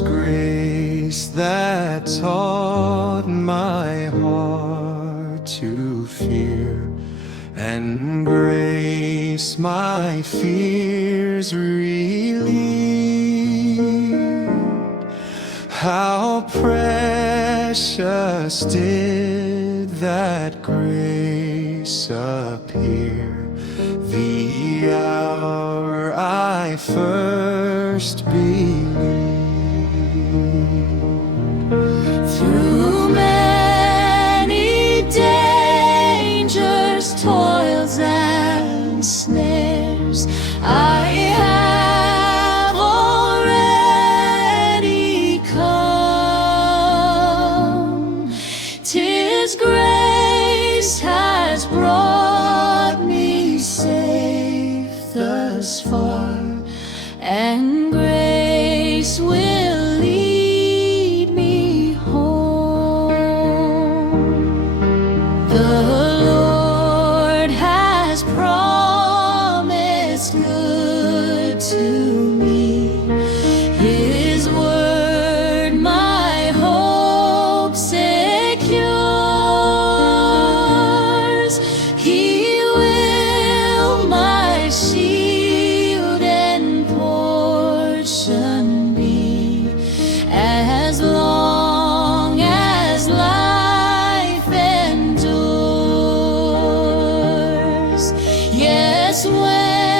grace that taught my heart to fear, and grace my fears relieved. How precious did that grace appear the hour I first believed. Through many dangers, toils, and snares, I have already come. 'Tis grace has brought me safe thus far, and grace will lead me home. The Lord has promised good to me. His word my hope secures. He will my shield and portion be, as long as life endures. Yes, when